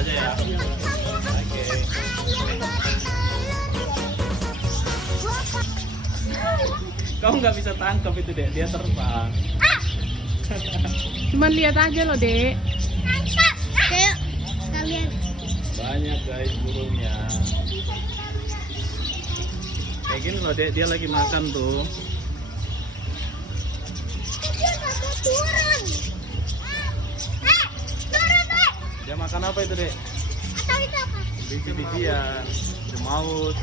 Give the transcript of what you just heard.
aja ya. Oke. Kau nggak bisa tangkap itu dek, dia terbang. Cuman lihat aja loh, Dek. Kayak kalian. Banyak guys burungnya. Kayak gini loh dek, dia lagi makan tuh. Dia nggak mau turun. Turun, Dek. Dia makan apa itu dek? Atau itu apa? Biji-bijian, jemaut.